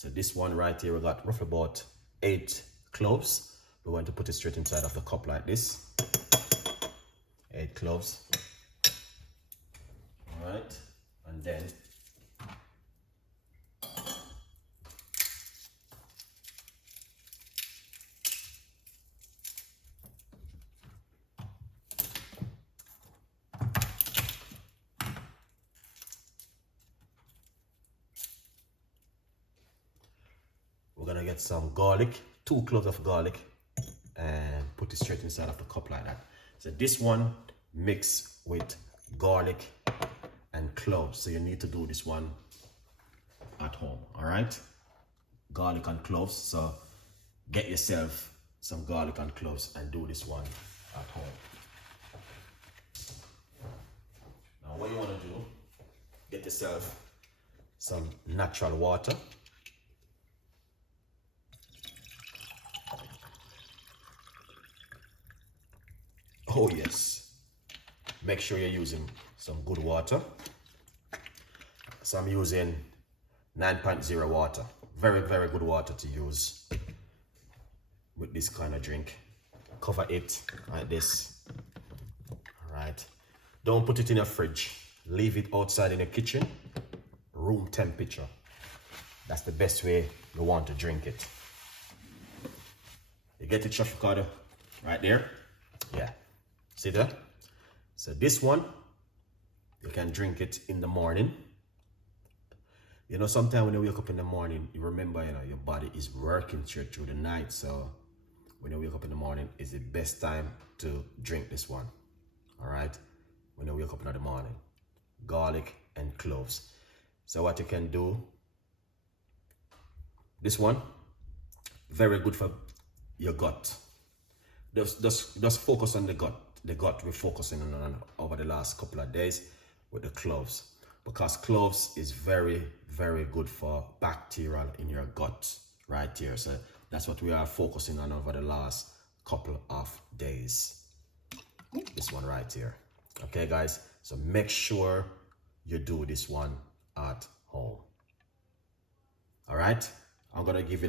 So this one right here, we got roughly about 8 cloves. We're going to put it straight inside of the cup like this. 8 cloves. All right, and then we're gonna get some garlic, 2 cloves of garlic, and put it straight inside of the cup like that. So this one mixed with garlic and cloves. So you need to do this one at home, all right? Garlic and cloves. So get yourself some garlic and cloves and do this one at home. Now what you want to do, get yourself some natural water. Oh yes, make sure you're using some good water. So I'm using 9.0 water. Very, very good water to use with this kind of drink. Cover it like this. All right. Don't put it in your fridge. Leave it outside in the kitchen, room temperature. That's the best way you want to drink it. You get it, Chef Ricardo? Right there? Yeah. See that? So this one, you can drink it in the morning. You know, sometimes when you wake up in the morning, you remember, you know, your body is working straight through the night. So when you wake up in the morning, is the best time to drink this one. All right? When you wake up in the morning, garlic and cloves. So what you can do, this one, very good for your gut. Just focus on the gut. The gut we're focusing on over the last couple of days with the cloves, because cloves is very, very good for bacteria in your gut right here. So that's what we are focusing on over the last couple of days. This one right here. Okay, guys, so make sure you do this one at home. All right, I'm gonna give you